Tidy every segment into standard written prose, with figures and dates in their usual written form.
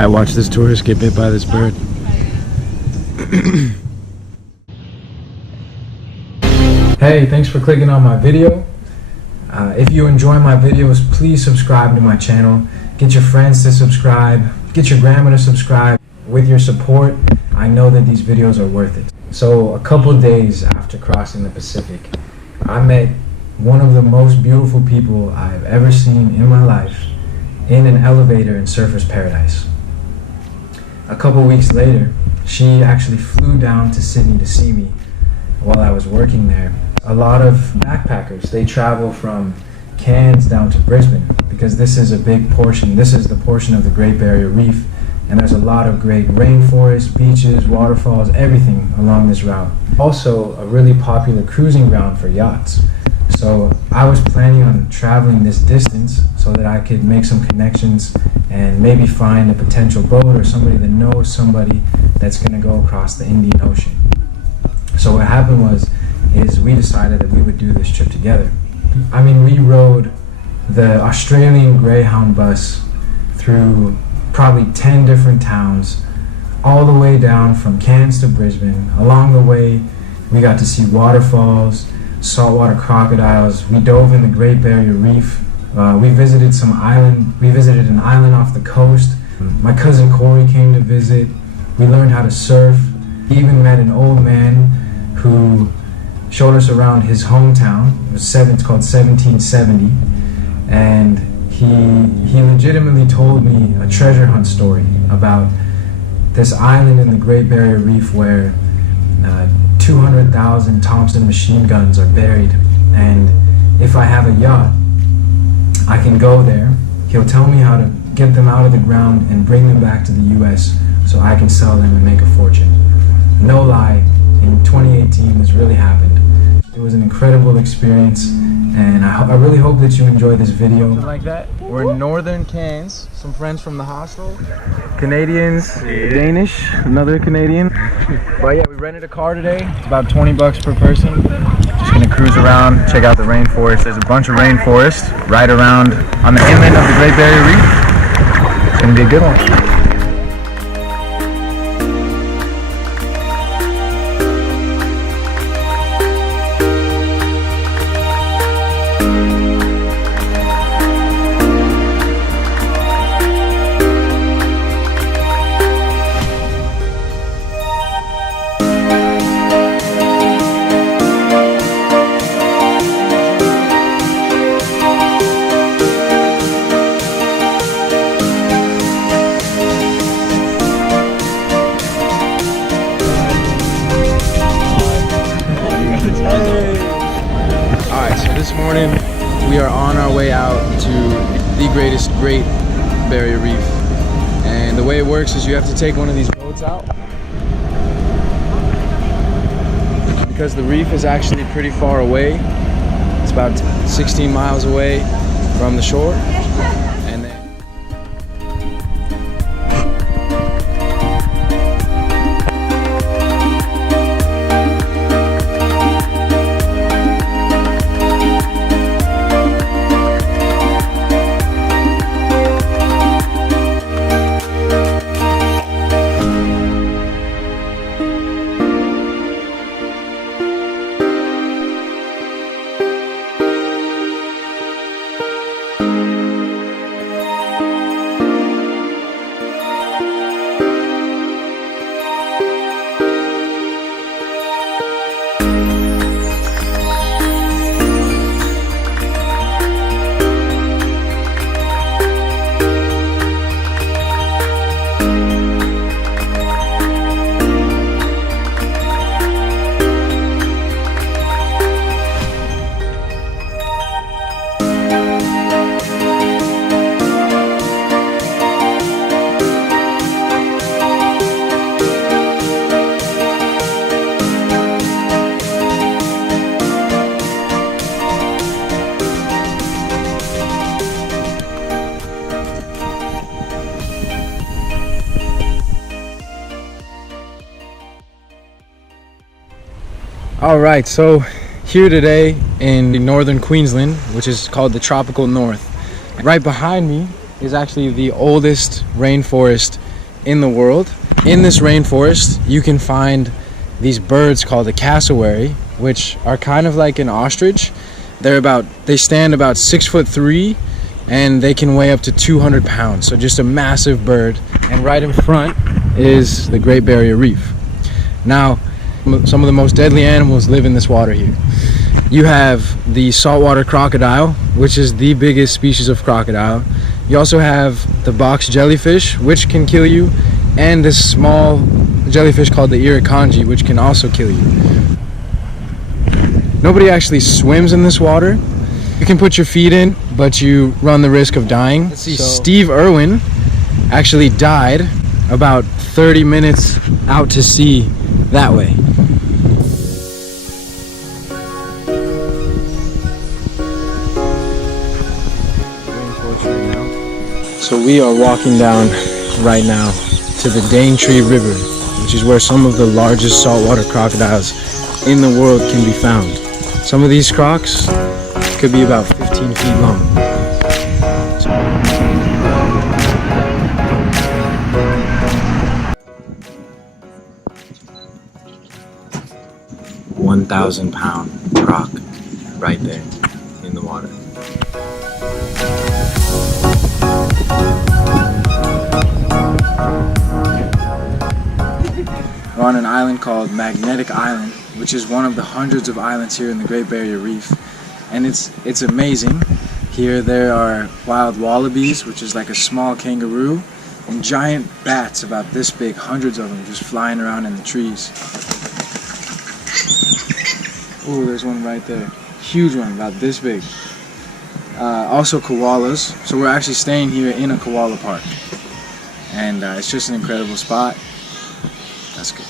Alright, watch this tourist get bit by this bird. Hey, thanks for clicking on my video. If you enjoy my videos, please subscribe to my channel. Get your friends to subscribe. Get your grandma to subscribe. With your support, I know that these videos are worth it. So a couple days after crossing the Pacific, I met one of the most beautiful people I've ever seen in my life in an elevator in Surfers Paradise. A couple weeks later, she actually flew down to Sydney to see me while I was working there. A lot of backpackers, they travel from Cairns down to Brisbane because this is a big portion. This is the portion of the Great Barrier Reef, and there's a lot of great rainforests, beaches, waterfalls, everything along this route. Also, a really popular cruising ground for yachts. So I was planning on traveling this distance so that I could make some connections and maybe find a potential boat or somebody that knows somebody that's going to go across the Indian Ocean. So what happened is we decided that we would do this trip together. I mean, we rode the Australian Greyhound bus through probably 10 different towns, all the way down from Cairns to Brisbane. Along the way, we got to see waterfalls, saltwater crocodiles. We dove in the Great Barrier Reef. We visited an island off the coast. My cousin Corey came to visit. We learned how to surf. We even met an old man who showed us around his hometown. It's called 1770, and he legitimately told me a treasure hunt story about this island in the Great Barrier Reef where 200,000 Thompson machine guns are buried, and if I have a yacht, I can go there. He'll tell me how to get them out of the ground and bring them back to the US so I can sell them and make a fortune. No lie, in 2018 this really happened. It was an incredible experience, and I really hope that you enjoy this video. Like that, we're in northern Cairns. Some friends from the hostel, Canadians, Danish, another Canadian. But yeah, we rented a car today. It's about 20 bucks per person. Just gonna cruise around, check out the rainforest. There's a bunch of rainforest right around on the inland of the Great Barrier Reef. It's gonna be a good one. This morning we are on our way out to the Great Barrier Reef, and the way it works is you have to take one of these boats out because the reef is actually pretty far away. It's about 16 miles away from the shore, and then Alright, so here today in northern Queensland, which is called the Tropical North. Right behind me is actually the oldest rainforest in the world. In this rainforest, you can find these birds called a cassowary, which are kind of like an ostrich. They stand about 6'3", and they can weigh up to 200 pounds. So just a massive bird. And right in front is the Great Barrier Reef. Now, some of the most deadly animals live in this water here. You have the saltwater crocodile, which is the biggest species of crocodile. You also have the box jellyfish, which can kill you, and this small jellyfish called the irukandji, which can also kill you. Nobody actually swims in this water. You can put your feet in, but you run the risk of dying. Let's see, Steve Irwin actually died about 30 minutes out to sea that way. So we are walking down right now to the Daintree River, which is where some of the largest saltwater crocodiles in the world can be found. Some of these crocs could be about 15 feet long. 1,000-pound croc right there in the water. We're on an island called Magnetic Island, which is one of the hundreds of islands here in the Great Barrier Reef, and it's amazing. Here there are wild wallabies, which is like a small kangaroo, and giant bats about this big, hundreds of them just flying around in the trees. Oh, there's one right there. Huge one, about this big. Also koalas. So we're actually staying here in a koala park. And it's just an incredible spot. That's good.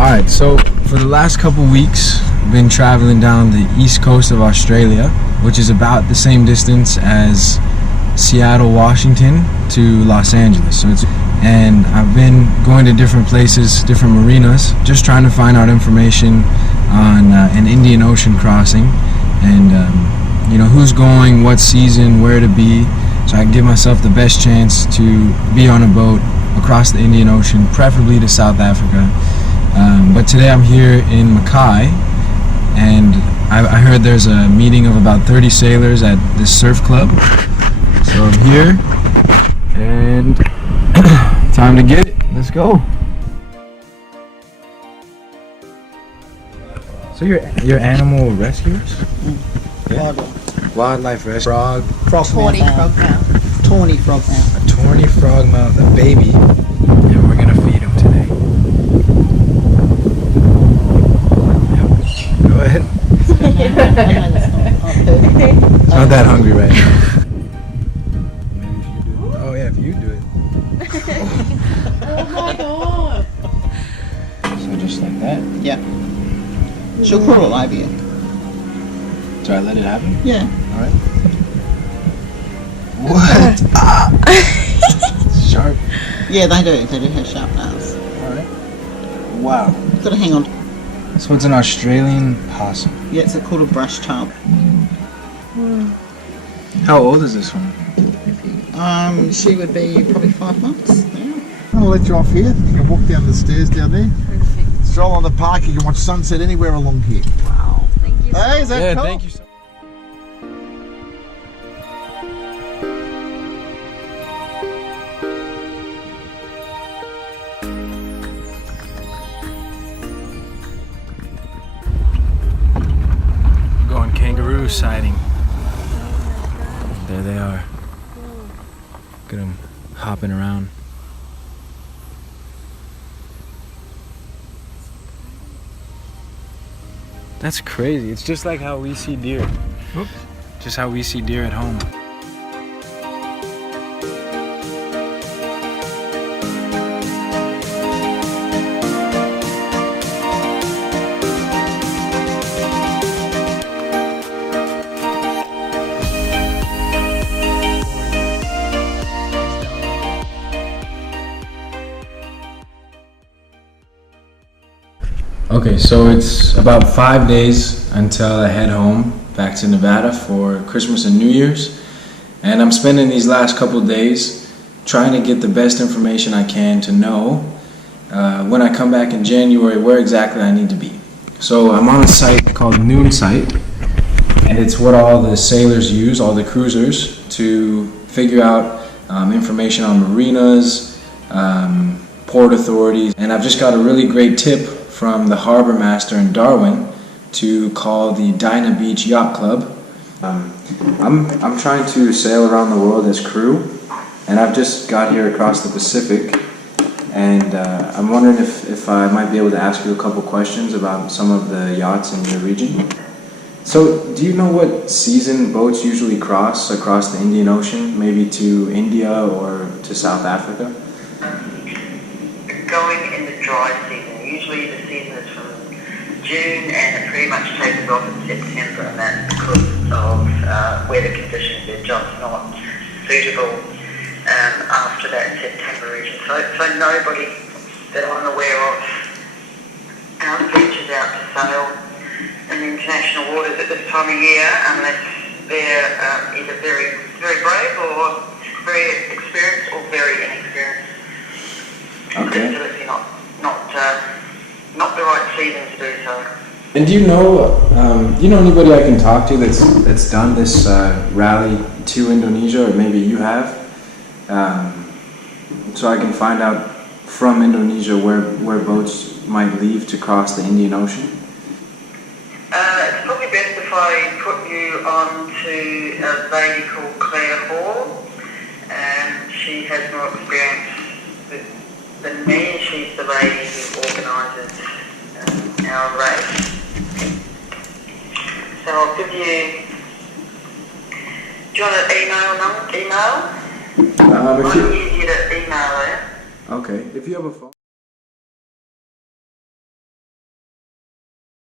Alright, so for the last couple weeks, I've been traveling down the east coast of Australia, which is about the same distance as Seattle, Washington to Los Angeles. And I've been going to different places, different marinas, just trying to find out information on an Indian Ocean crossing, and you know, who's going, what season, where to be, so I can give myself the best chance to be on a boat across the Indian Ocean, preferably to South Africa. But today I'm here in Mackay, and I heard there's a meeting of about 30 sailors at this surf club. So I'm here, and time to get it. Let's go. So you're animal rescuers? Yeah. Wildlife rescue. Frog. Tawny frogmouth. Tawny frogmouth. A tawny frogmouth, a baby, and we're gonna feed him today. Go ahead. It's not that hungry right now. Maybe if you do it. Oh yeah, if you do it. Oh my god. So just like that. Yeah. She'll crawl over you. So I let it happen? Yeah. Alright. What? Sharp. Yeah, they do. They do have sharp nails. Alright. Wow. You've got to hang on. So it's an Australian possum. Yeah, it's called a brush tail. How old is this one? She would be probably 5 months. Yeah. I'm going to let you off here. You can walk down the stairs down there. Perfect. Stroll on the park. You can watch sunset anywhere along here. Wow. Thank you. Hey, is that cool? Thank you so much. Going kangaroo sighting. There they are. Look at them hopping around. That's crazy. It's just like how we see deer. Oops. Just how we see deer at home. Okay, so it's about 5 days until I head home back to Nevada for Christmas and New Year's. And I'm spending these last couple days trying to get the best information I can to know when I come back in January where exactly I need to be. So I'm on a site called Noosa, and it's what all the sailors use, all the cruisers, to figure out information on marinas, port authorities. And I've just got a really great tip from the harbor master in Darwin to call the Airlie Beach Yacht Club. I'm trying to sail around the world as crew, and I've just got here across the Pacific, and I'm wondering if I might be able to ask you a couple questions about some of the yachts in your region. So, do you know what season boats usually cross across the Indian Ocean, maybe to India or to South Africa? Going in the dry season, usually the season is from June and it pretty much tapers off in September, and that's because of weather conditions. They're just not suitable after that September region. So nobody that I'm aware of ventures out to sail in international waters at this time of year unless they're either very, very brave or very experienced or very inexperienced. Okay. It's not the right season to do so. And do you know anybody I can talk to that's done this rally to Indonesia, or maybe you have, so I can find out from Indonesia where boats might leave to cross the Indian Ocean? It's probably best if I put you on to a lady called Claire Hall. She has more experience than me. She's the lady who organises our race. So I'll give you. Do you want an email? If you, I'll use you to email her. okay, if you have a phone.